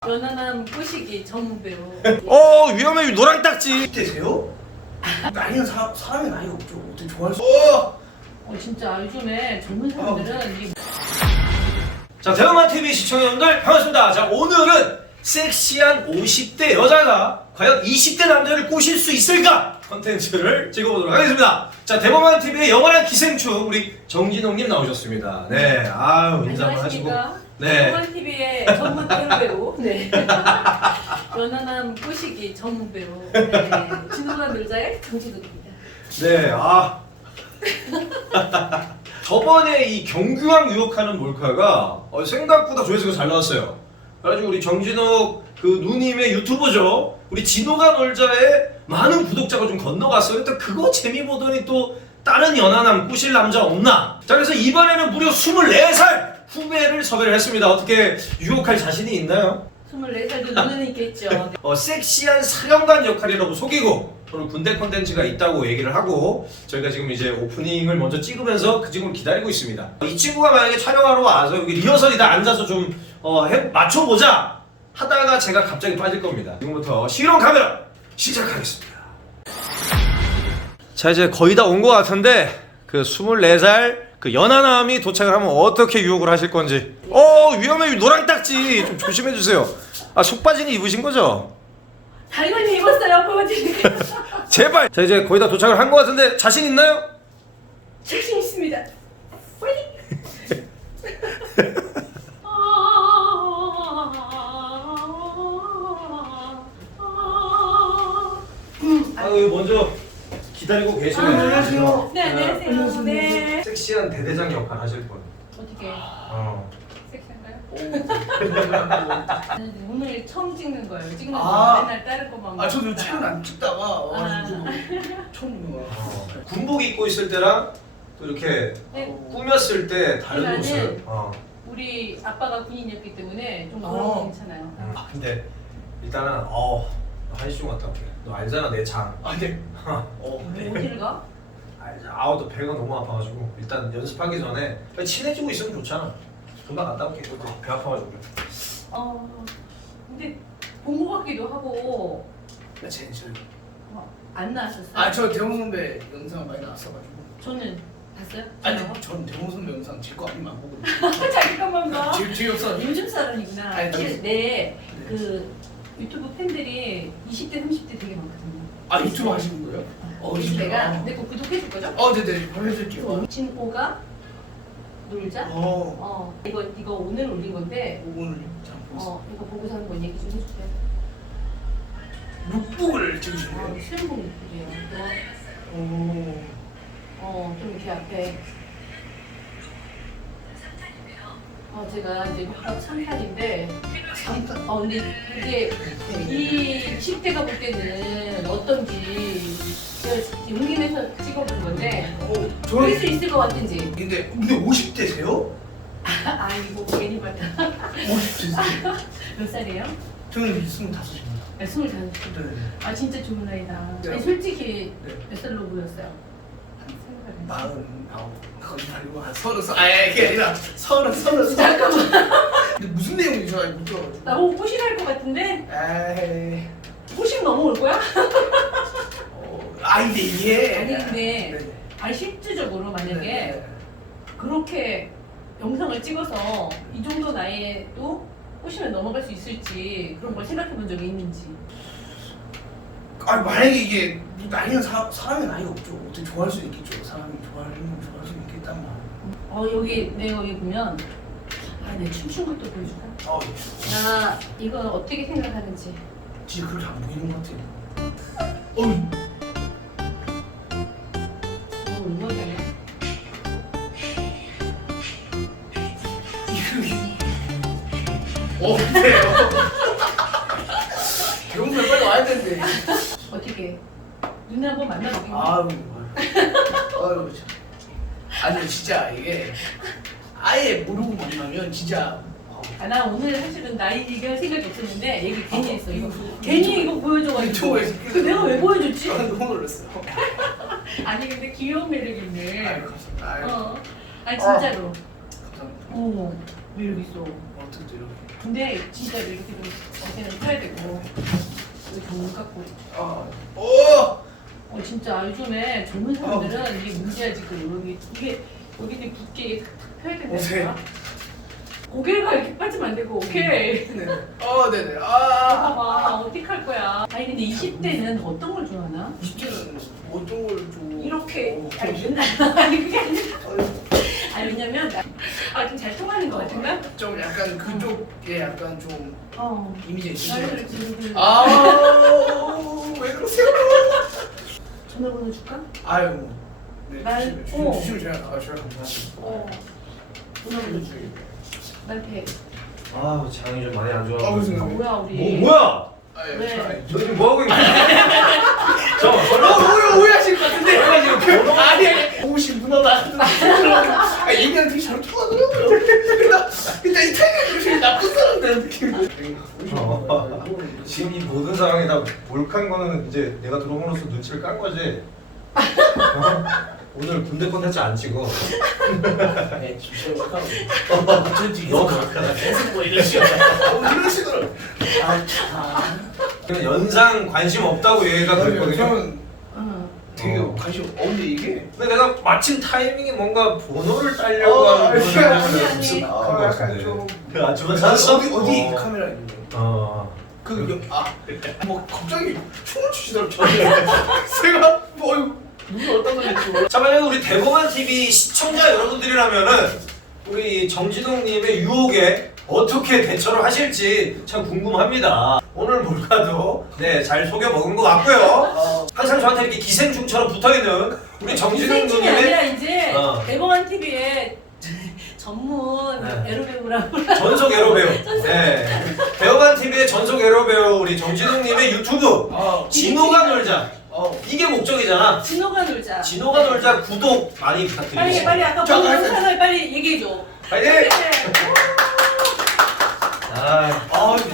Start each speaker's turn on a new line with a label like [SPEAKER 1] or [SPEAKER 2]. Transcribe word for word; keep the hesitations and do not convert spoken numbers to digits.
[SPEAKER 1] 연하남 꼬시기 전문 배우.
[SPEAKER 2] 어 위험해 노랑 딱지.
[SPEAKER 3] 되세요? 나이는 사, 사람이 나이가 없죠. 어떻게 좋아할 수? 어!
[SPEAKER 1] 어 진짜 요즘에 젊은 사람들은 이게
[SPEAKER 2] 자 대형마티비 시청자 여러분들 반갑습니다. 자 오늘은 섹시한 오십 대 여자가 과연 이십 대 남자를 꼬실 수 있을까 컨텐츠를 찍어보도록 하겠습니다. 자 대범한티비의 영원한 기생충 우리 정진홍님 나오셨습니다. 네 아유 인사 한번 하시고. 네.
[SPEAKER 1] 대범한티비의 전문 배우. 네. 연하남 꼬시기 전문 배우. 네. 진호남 놀자의 정진욱입니다.
[SPEAKER 2] 네, 아. 저번에 이 경규왕 유혹하는 몰카가 어, 생각보다 조회수가 잘 나왔어요. 그래가지고 우리 정진욱 그 누님의 유튜브죠. 우리 진호가 놀자에 많은 구독자가 좀 건너갔어요. 또 그거 재미 보더니 또 다른 연하남 꼬실 남자 없나? 자, 그래서 이번에는 무려 스물네 살 후배를 섭외를 했습니다. 어떻게 유혹할 자신이 있나요?
[SPEAKER 1] 스물네 살도 눈은 있겠죠.
[SPEAKER 2] 어, 섹시한 사령관 역할이라고 속이고 오늘 군대 콘텐츠가 있다고 얘기를 하고 저희가 지금 이제 오프닝을 먼저 찍으면서 그 친구를 기다리고 있습니다. 이 친구가 만약에 촬영하러 와서 여기 리허설이다 앉아서 좀 어, 해, 맞춰보자 하다가 제가 갑자기 빠질 겁니다. 지금부터 실험 카메라 시작하겠습니다. 자 이제 거의 다 온 것 같은데 그 스물네 살 그 연하남이 도착을 하면 어떻게 유혹을 하실 건지. 어 위험해 노랑 딱지 좀 조심해 주세요. 아 속바지는 입으신 거죠?
[SPEAKER 1] 당연히 입었어요. 보여드릴게요.
[SPEAKER 2] 제발. 자 이제 거의 다 도착을 한 것 같은데 자신 있나요?
[SPEAKER 1] 자신 있습니다. 파이팅!
[SPEAKER 2] 아유 먼저 기다리고 계시네요.
[SPEAKER 3] 아, 안녕하세요.
[SPEAKER 1] 네, 안녕하세요. 네.
[SPEAKER 2] 섹시한 대대장 역할 하실 분.
[SPEAKER 1] 어떻게?
[SPEAKER 2] 어.
[SPEAKER 1] 섹시한가요? 오늘 처음 찍는 거예요. 찍는 거
[SPEAKER 3] 아.
[SPEAKER 1] 맨날 다른 거만.
[SPEAKER 3] 아, 저도
[SPEAKER 1] 먹다가.
[SPEAKER 3] 최근 안 찍다가 와가지고
[SPEAKER 1] 아.
[SPEAKER 3] 처음 본 거야.
[SPEAKER 2] 어. 군복 입고 있을 때랑 또 이렇게
[SPEAKER 1] 네,
[SPEAKER 2] 꾸몄을 때 다른
[SPEAKER 1] 나는
[SPEAKER 2] 모습. 어.
[SPEAKER 1] 우리 아빠가 군인이었기 때문에 좀 그런
[SPEAKER 3] 아.
[SPEAKER 1] 거 괜찮아요.
[SPEAKER 2] 음, 근데 일단은 어 한시 좀 갔다 올게. 너 알잖아 내 장.
[SPEAKER 3] 아, 네.
[SPEAKER 2] 어.
[SPEAKER 3] 어, 네.
[SPEAKER 1] 어디를 가?
[SPEAKER 2] 알자. 아우 너 배가 너무 아파가지고 일단 연습하기 전에 그냥 친해지고 있으면 좋잖아. 금방 갔다 올게. 너 배 아파가지고. 그래.
[SPEAKER 1] 어, 근데 본 거 같기도 하고
[SPEAKER 3] 나 제, 저,
[SPEAKER 1] 어, 안 나왔었어요.
[SPEAKER 3] 아, 저 대홍 선배 영상 많이 나왔어가지고.
[SPEAKER 1] 저는 봤어요?
[SPEAKER 3] 아니,
[SPEAKER 1] 저요?
[SPEAKER 3] 전 대홍 선배 영상 제 거 아니면 안 보거든요.
[SPEAKER 1] 잠깐만 봐.
[SPEAKER 3] 제, 제 영상.
[SPEAKER 1] 요즘 사람이구나.
[SPEAKER 3] 아니,
[SPEAKER 1] 사실
[SPEAKER 3] 저-
[SPEAKER 1] 내 그 유튜브 팬들이 이십 대, 삼십 대 되게 많거든요.
[SPEAKER 3] 아, 유튜브 하시는 거예요? 어,
[SPEAKER 1] 그래서
[SPEAKER 3] 진짜?
[SPEAKER 1] 내가 내 거 구독해 줄 거죠?
[SPEAKER 3] 어, 네네. 바로 해줄게요.
[SPEAKER 1] 진호가 놀자.
[SPEAKER 3] 어,
[SPEAKER 1] 어 이거 이거 오늘 올린 건데
[SPEAKER 3] 오늘 잘 보겠습니다.
[SPEAKER 1] 어 이거 보고서 한번 얘기 좀 해줄게요.
[SPEAKER 3] 룩북을
[SPEAKER 1] 아
[SPEAKER 3] 찍으시네요.
[SPEAKER 1] 우리 수영복 입고요.
[SPEAKER 3] 오.
[SPEAKER 1] 어좀 이렇게 앞에 어 제가 이제 육박 삼 탄인데 어 근데 이게 이 십 대가 볼 때는 어떤지 제가 용기 내서 찍어본 건데
[SPEAKER 3] 어,
[SPEAKER 1] 보일 수
[SPEAKER 3] 저는
[SPEAKER 1] 있을 것 같은지.
[SPEAKER 3] 근데 근데 오십 대세요?
[SPEAKER 1] 아 이거 괜히 봤다.
[SPEAKER 3] 오십 대세요?
[SPEAKER 1] 몇 살이에요?
[SPEAKER 3] 저는 스물다섯입니다.
[SPEAKER 1] 아, 스물다섯.
[SPEAKER 3] 네.
[SPEAKER 1] 아 진짜 좋은 나이다.
[SPEAKER 3] 네.
[SPEAKER 1] 아니, 솔직히
[SPEAKER 3] 네.
[SPEAKER 1] 몇 살로 보였어요?
[SPEAKER 3] 마흔 아홉. 거짓말이고 한 서른 살. 아, 이게 아니라 서른 서른 살.
[SPEAKER 1] 잠깐만.
[SPEAKER 3] 근데 무슨 내용인지 잘 못 들어가지고.
[SPEAKER 1] 나보고 꼬시할 것 같은데
[SPEAKER 3] 에이.
[SPEAKER 1] 꼬시면 넘어올 거야?
[SPEAKER 3] 어, 아 근데 이게.
[SPEAKER 1] 아니, 근데
[SPEAKER 3] 네네.
[SPEAKER 1] 아니 실질적으로 만약에
[SPEAKER 3] 네네.
[SPEAKER 1] 그렇게 영상을 찍어서 이 정도 나이에도 꼬시면 넘어갈 수 있을지 그런 걸 생각해 본 적이 있는지.
[SPEAKER 3] 아니 만약에 이게 나이는 사, 사람의 나이가 없죠. 어떻게 좋아할 수 있겠죠. 사람이 좋아하는 건 좋아할 수 있겠단 말.
[SPEAKER 1] 어 여기 내 여기 보면 아내 춤춘 것도 보여줄까?
[SPEAKER 3] 어, 예.
[SPEAKER 1] 나 이거 어떻게 생각하는지.
[SPEAKER 3] 진짜 그렇게 안 보이는 것 같아요. 어이.
[SPEAKER 1] 어 음악이야.
[SPEAKER 3] 어, 그래요. 경찰 빨리 와야 되는데.
[SPEAKER 1] 어떻게 눈에 한번 만나보겠니?
[SPEAKER 3] 아유, 아유, 참. 아니 진짜 이게 아예 모르고 만나면 진짜.
[SPEAKER 1] 아, 나 오늘 사실은 나이 얘기할 생각이 없었는데 얘기 괜히 했어. 이거
[SPEAKER 3] 유튜브-
[SPEAKER 1] 괜히 이거 보여줘가지고.
[SPEAKER 3] 유튜브에서
[SPEAKER 1] 그 내가 왜 보여줬지?
[SPEAKER 3] 아, 너무 놀랐어요.
[SPEAKER 1] 아니 근데 귀여운 매력 있네.
[SPEAKER 3] 아유, 감사합니다. 아유,
[SPEAKER 1] 어. 아니 진짜로.
[SPEAKER 3] 감사합니다.
[SPEAKER 1] 어 매력 있어.
[SPEAKER 3] 어떻게 또 이렇게.
[SPEAKER 1] 근데 진짜로 이렇게 좀 어깨는 펴야 되고 여기 경 갖고.
[SPEAKER 3] 아, 오!
[SPEAKER 1] 어 진짜 요즘에 젊은 사람들은 이게 문제야 지금 여기 이게 여기 이렇게 붓게 이게 펴야
[SPEAKER 3] 오세요.
[SPEAKER 1] 된다니까. 고개가 이렇게 빠지면 안 되고 오케이.
[SPEAKER 3] 네. 어, 네네. 아,
[SPEAKER 1] 봐봐 어떻게 할 거야. 아니 근데 이십 대는 어떤 걸 좋아하나?
[SPEAKER 3] 이십 대는 어떤 걸 좀.
[SPEAKER 1] 이렇게
[SPEAKER 3] 어,
[SPEAKER 1] 아니 맨날 아니 그게 아니라 아니 왜냐면 아좀 잘 통하는 거 같은가?
[SPEAKER 3] 좀 약간 그쪽에 약간 좀
[SPEAKER 1] 어.
[SPEAKER 3] 이미지가 있으신 것
[SPEAKER 1] 나를
[SPEAKER 3] 같아요.
[SPEAKER 1] 지금
[SPEAKER 3] 아, 왜 그러세요?
[SPEAKER 1] 전화번호 줄까?
[SPEAKER 3] 아유, 뭐. 네,
[SPEAKER 1] 날-
[SPEAKER 3] 주시면, 주시면,
[SPEAKER 1] 어.
[SPEAKER 3] 주시면 제가, 아, 제가 감사합니다.
[SPEAKER 1] 어. 전화번호 줄. 난 백.
[SPEAKER 2] 아 장이 좀 많이 안
[SPEAKER 3] 아,
[SPEAKER 2] 좋아.
[SPEAKER 3] 무슨
[SPEAKER 1] 아,
[SPEAKER 3] 뭐,
[SPEAKER 1] 뭐야
[SPEAKER 2] 뭐
[SPEAKER 1] 우리.
[SPEAKER 2] 뭐야?
[SPEAKER 3] 아, 예,
[SPEAKER 1] 왜?
[SPEAKER 3] 저, 아니,
[SPEAKER 2] 너 지금 뭐 하고 있는 거야? 저
[SPEAKER 3] 어,
[SPEAKER 2] 설마
[SPEAKER 3] 오해, 오해하실 것 같은데.
[SPEAKER 2] 내가 지금 번호
[SPEAKER 3] 아니, 아니, 오신 문어다. 아, 얘기랑 되게 잘 통하더라고요. 근데, 근데 이 타이밍이 되게 나쁜 사람들 느낌이.
[SPEAKER 2] 어. 지금 이 모든 상황이 다 몰카인 거는 이제 내가 들어옴으로써 눈치를 깐 거지. 어? 오늘 군대 콘텐츠 안 찍어.
[SPEAKER 3] 네, 진짜 약간 어쩐지
[SPEAKER 2] 너무 강하다.
[SPEAKER 3] 계속 뭐 이러시더라. 어, 이러시더라. 아, 아.
[SPEAKER 2] 그냥 연상 관심 없다고 얘가 그랬거든요.
[SPEAKER 3] 저는
[SPEAKER 1] 응.
[SPEAKER 3] 되게
[SPEAKER 2] 어.
[SPEAKER 3] 관심. 어, 근데 이게
[SPEAKER 2] 근데 내가 마침 타이밍에 뭔가 번호를 따려고
[SPEAKER 3] 어,
[SPEAKER 2] 하는
[SPEAKER 3] 아니,
[SPEAKER 2] 그런
[SPEAKER 1] 아니,
[SPEAKER 2] 장면을
[SPEAKER 1] 아니.
[SPEAKER 2] 무슨
[SPEAKER 3] 아,
[SPEAKER 2] 것
[SPEAKER 3] 약간
[SPEAKER 2] 같은데.
[SPEAKER 3] 좀.
[SPEAKER 2] 아, 저거 찾았어?
[SPEAKER 3] 어디 어디
[SPEAKER 2] 어.
[SPEAKER 3] 카메라 있는데?
[SPEAKER 2] 어.
[SPEAKER 3] 그 아, 뭐 갑자기 춤을 추시더라고 저한테. 제가 뭐 어휴, 눈이 어디다 돌릴지 몰라.
[SPEAKER 2] 자, 만약에 우리 대범한 티비 시청자 여러분들이라면은 우리 정진홍님의 유혹에 어떻게 대처를 하실지 참 궁금합니다. 오늘 몰카도 네, 잘 속여 먹은 것 같고요.
[SPEAKER 3] 어,
[SPEAKER 2] 항상 저한테 이렇게 기생충처럼 붙어있는 우리 정진홍
[SPEAKER 1] 기생충이 아니라
[SPEAKER 2] 누님의
[SPEAKER 1] 이제
[SPEAKER 2] 어.
[SPEAKER 1] 대범한 티비에 전문
[SPEAKER 2] 네.
[SPEAKER 1] 에로 배우라고.
[SPEAKER 2] 전속 에로 배우. 네. 대범한 티비의 전속 에로 배우 우리 정진홍님의 유튜브
[SPEAKER 3] 아,
[SPEAKER 2] 진호가 놀자.
[SPEAKER 3] 어.
[SPEAKER 2] 이게 목적이잖아.
[SPEAKER 1] 진호가 놀자.
[SPEAKER 2] 진호가 놀자 구독 많이 부탁드립니다.
[SPEAKER 1] 빨리 빨리 아까
[SPEAKER 3] 저
[SPEAKER 1] 본
[SPEAKER 3] 알았어요.
[SPEAKER 1] 영상을 빨리 얘기해 줘.
[SPEAKER 2] 파이팅!
[SPEAKER 1] 네.
[SPEAKER 2] 아,
[SPEAKER 3] 아,